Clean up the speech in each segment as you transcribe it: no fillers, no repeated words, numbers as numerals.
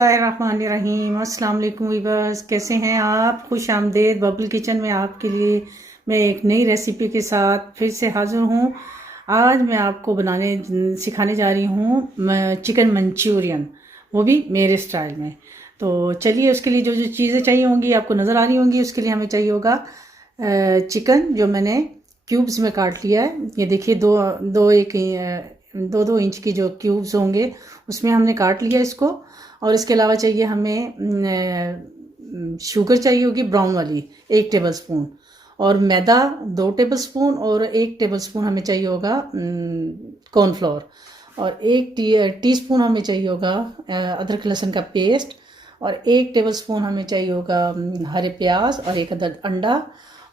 रहीम अस्सलाम वालेकुम वीवर्स, कैसे हैं आप? खुश आमदेद बबल किचन में आपके लिए मैं एक नई रेसिपी के साथ फिर से हाज़िर हूँ। आज मैं आपको बनाने सिखाने जा रही हूँ चिकन मंचूरियन, वो भी मेरे स्टाइल में। तो चलिए, उसके लिए जो जो चीज़ें चाहिए होंगी आपको नज़र आ रही होंगी। उसके लिए हमें चाहिए होगा चिकन, जो मैंने क्यूब्स में काट लिया है। ये देखिए, दो दो इंच की जो क्यूब्स होंगे उसमें हमने काट लिया इसको। और इसके अलावा चाहिए हमें शुगर चाहिए होगी ब्राउन वाली 1 टेबलस्पून, और मैदा 2 टेबलस्पून, और 1 टेबलस्पून हमें चाहिए होगा कॉर्नफ्लोर, और 1 टीस्पून हमें चाहिए होगा अदरक लहसुन का पेस्ट, और 1 टेबलस्पून हमें चाहिए होगा हरे प्याज, और एक अदद अंडा।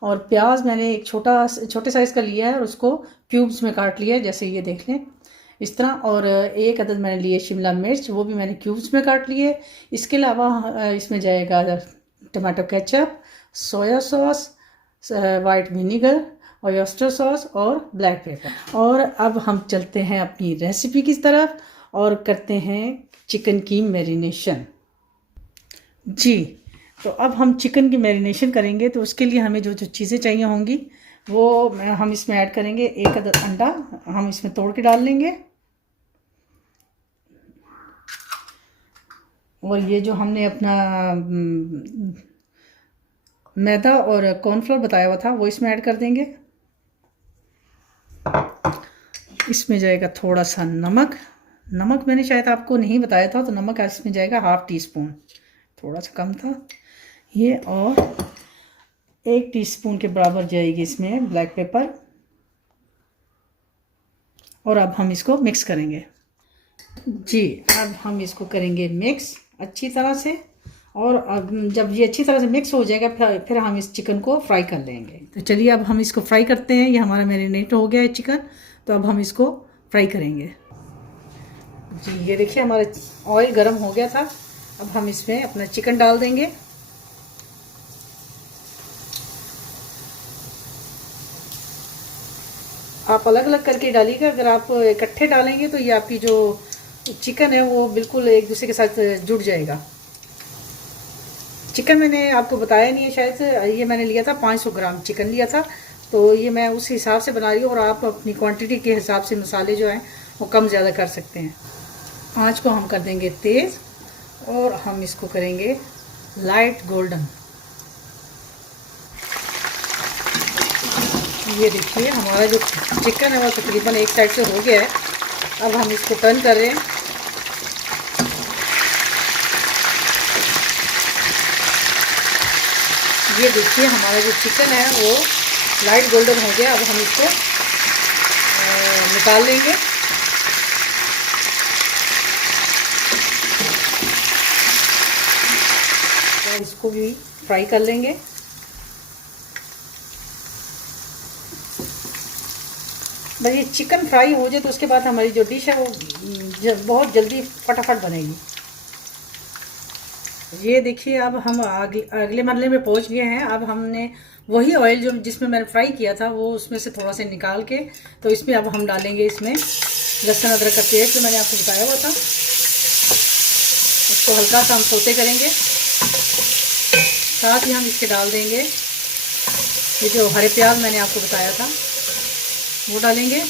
और प्याज मैंने एक छोटे साइज़ का लिया है और उसको क्यूब्स में काट लिया है, जैसे ये देख लें इस तरह। और एक अदद मैंने लिए शिमला मिर्च, वो भी मैंने क्यूब्स में काट लिए। इसके अलावा इसमें जाएगा tomato ketchup, soya sauce, white vinegar, oyster sauce और ब्लैक पेपर। और अब हम चलते हैं अपनी रेसिपी की तरफ और करते हैं चिकन की मैरिनेशन। जी, तो अब हम चिकन की मैरिनेशन करेंगे। तो उसके लिए हमें जो जो चीज़ें चाहिए होंगी वो हम इसमें ऐड करेंगे। एक अदद अंडा हम इसमें तोड़ के डाल लेंगे, और ये जो हमने अपना मैदा और कॉर्नफ्लोर बताया हुआ था वो इसमें ऐड कर देंगे। इसमें जाएगा थोड़ा सा नमक। नमक मैंने शायद आपको नहीं बताया था, तो नमक इसमें जाएगा 1/2 टीस्पून, थोड़ा सा कम था ये। और 1 टीस्पून के बराबर जाएगी इसमें ब्लैक पेपर। और अब हम इसको मिक्स करेंगे। जी, अब हम इसको करेंगे मिक्स अच्छी तरह से। और अब जब ये अच्छी तरह से मिक्स हो जाएगा फिर हम इस चिकन को फ्राई कर लेंगे। तो चलिए, अब हम इसको फ्राई करते हैं। ये हमारा मैरिनेट हो गया है चिकन, तो अब हम इसको फ्राई करेंगे। जी, ये देखिए हमारा ऑयल गर्म हो गया था। अब हम इसमें अपना चिकन डाल देंगे। आप अलग अलग करके डालिएगा। अगर आप इकट्ठे डालेंगे तो ये आपकी जो चिकन है वो बिल्कुल एक दूसरे के साथ जुड़ जाएगा। चिकन मैंने आपको बताया नहीं है शायद, ये मैंने लिया था 500 ग्राम चिकन लिया था। तो ये मैं उस हिसाब से बना रही हूँ, और आप अपनी क्वांटिटी के हिसाब से मसाले जो हैं वो कम ज़्यादा कर सकते हैं। आँच को हम कर देंगे तेज़, और हम इसको करेंगे लाइट गोल्डन। ये देखिए हमारा जो चिकन है वो तकरीबन एक साइड से हो गया है। अब हम इसको टर्न कर रहे हैं। ये देखिए हमारा जो चिकन है वो लाइट गोल्डन हो गया। अब हम इसको निकाल लेंगे। तो इसको भी फ्राई कर लेंगे। बस ये चिकन फ्राई हो जाए तो उसके बाद हमारी जो डिश है वो बहुत जल्दी फटाफट बनेगी। ये देखिए, अब हम अगले मरले में पहुंच गए हैं। अब हमने वही ऑयल जो जिसमें मैंने फ्राई किया था वो उसमें से थोड़ा सा निकाल के, तो इसमें अब हम डालेंगे इसमें लहसुन अदरक का पेस्ट जो मैंने आपको बताया हुआ था। उसको हल्का सा हम सोते करेंगे। साथ ही हम इसके डाल देंगे ये जो हरे प्याज मैंने आपको बताया था वो डालेंगे।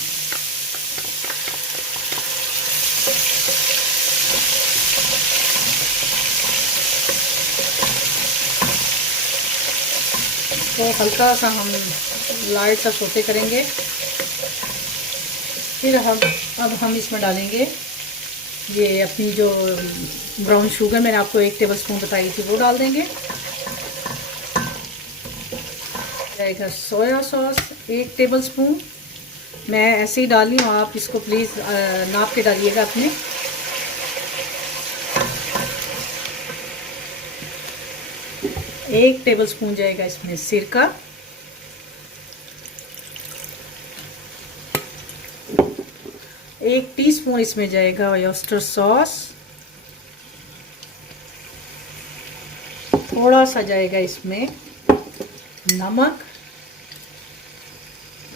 तो हल्का सा हम लाइट सा सोते करेंगे। फिर अब हम इसमें डालेंगे ये अपनी जो ब्राउन शुगर मैंने आपको 1 टेबलस्पून बताई थी वो डाल देंगे। जाएगा सोया सॉस 1 टेबलस्पून। मैं ऐसे ही डाली हूँ, आप इसको प्लीज़ नाप के डालिएगा अपने। एक टेबलस्पून जाएगा इसमें सिरका। 1 टीस्पून इसमें जाएगा ऑयस्टर सॉस। थोड़ा सा जाएगा इसमें नमक,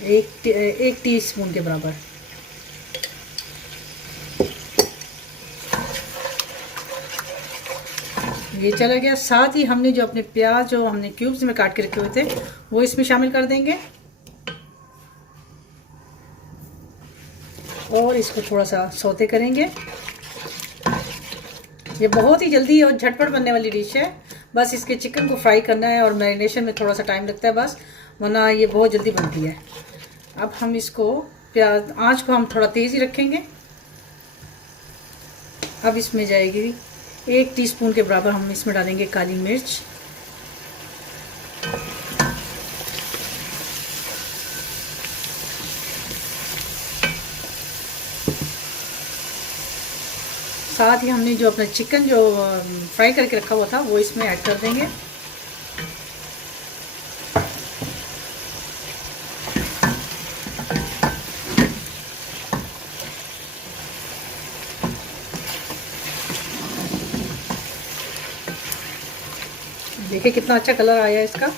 एक टीस्पून के बराबर। ये चला गया। साथ ही हमने जो अपने प्याज जो हमने क्यूब्स में काट के रखे हुए थे वो इसमें शामिल कर देंगे और इसको थोड़ा सा सौते करेंगे। ये बहुत ही जल्दी और झटपट बनने वाली डिश है। बस इसके चिकन को फ्राई करना है और मैरिनेशन में थोड़ा सा टाइम लगता है बस, वरना ये बहुत जल्दी बनती है। अब हम इसको प्याज आंच को हम थोड़ा तेज़ ही रखेंगे। अब इसमें जाएगी 1 टीस्पून के बराबर हम इसमें डालेंगे काली मिर्च। साथ ही हमने जो अपना चिकन जो फ्राई करके रखा हुआ था वो इसमें ऐड कर देंगे। देखिए कितना अच्छा कलर आया है इसका।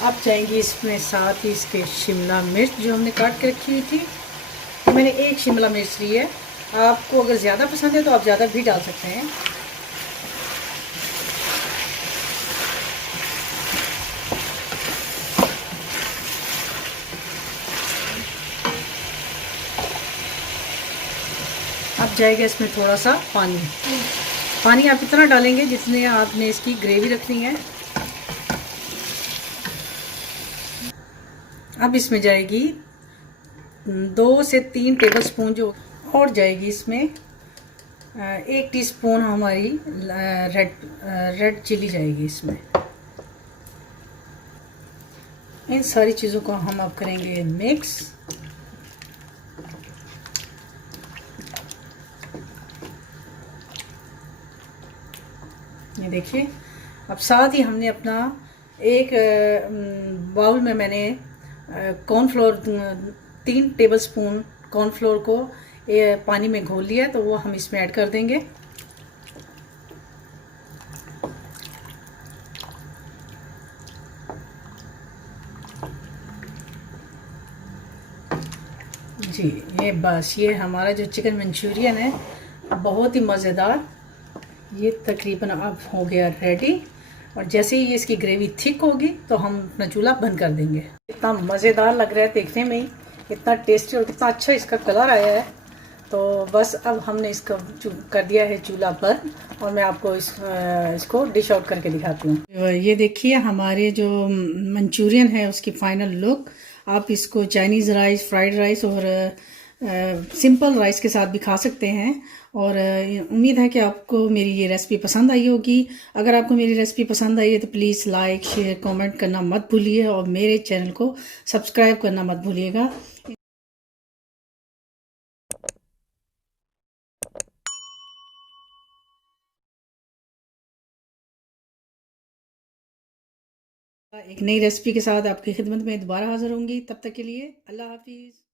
अब जाएंगी इसमें साथ ही इसके शिमला मिर्च जो हमने काट के रखी हुई थी। तो मैंने 1 शिमला मिर्च ली है। आपको अगर ज़्यादा पसंद है तो आप ज़्यादा भी डाल सकते हैं। अब जाएगा इसमें थोड़ा सा पानी। पानी आप इतना डालेंगे जितने आपने इसकी ग्रेवी रखनी है। अब इसमें जाएगी 2 से 3 टेबलस्पून जो और जाएगी इसमें 1 टीस्पून हमारी रेड चिली जाएगी इसमें। इन सारी चीज़ों को हम अब करेंगे मिक्स। ये देखिए। अब साथ ही हमने अपना एक बाउल में मैंने कॉर्नफ्लोर 3 टेबलस्पून कॉर्नफ्लोर को पानी में घोल लिया, तो वो हम इसमें ऐड कर देंगे। जी ये बस ये हमारा जो चिकन मंचूरियन है बहुत ही मज़ेदार, ये तकरीबन अब हो गया रेडी। और जैसे ही इसकी ग्रेवी थिक होगी तो हम अपना चूल्हा बंद कर देंगे। इतना मज़ेदार लग रहा है देखने में ही, इतना टेस्टी और कितना अच्छा इसका कलर आया है। तो बस अब हमने इसको कर दिया है चूल्हा बंद और मैं आपको इसको डिश आउट करके दिखाती हूँ। ये देखिए हमारे जो मंचूरियन है उसकी फाइनल लुक। आप इसको चाइनीज़ राइस, फ्राइड राइस और सिंपल राइस के साथ भी खा सकते हैं। और उम्मीद है कि आपको मेरी ये रेसिपी पसंद आई होगी। अगर आपको मेरी रेसिपी पसंद आई है तो प्लीज़ लाइक, शेयर, कमेंट करना मत भूलिए और मेरे चैनल को सब्सक्राइब करना मत भूलिएगा। एक नई रेसिपी के साथ आपकी खिदमत में दोबारा हाजिर होंगी। तब तक के लिए अल्लाह हाफिज़।